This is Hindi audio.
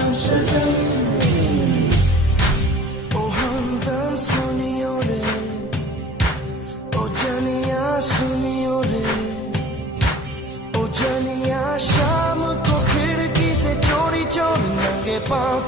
शतम् ओ हमदम सुनियो रे, ओ जनिया सुनियो रे, ओ जनिया शाम को खिड़की से चोरी चोरी नंगे पाँव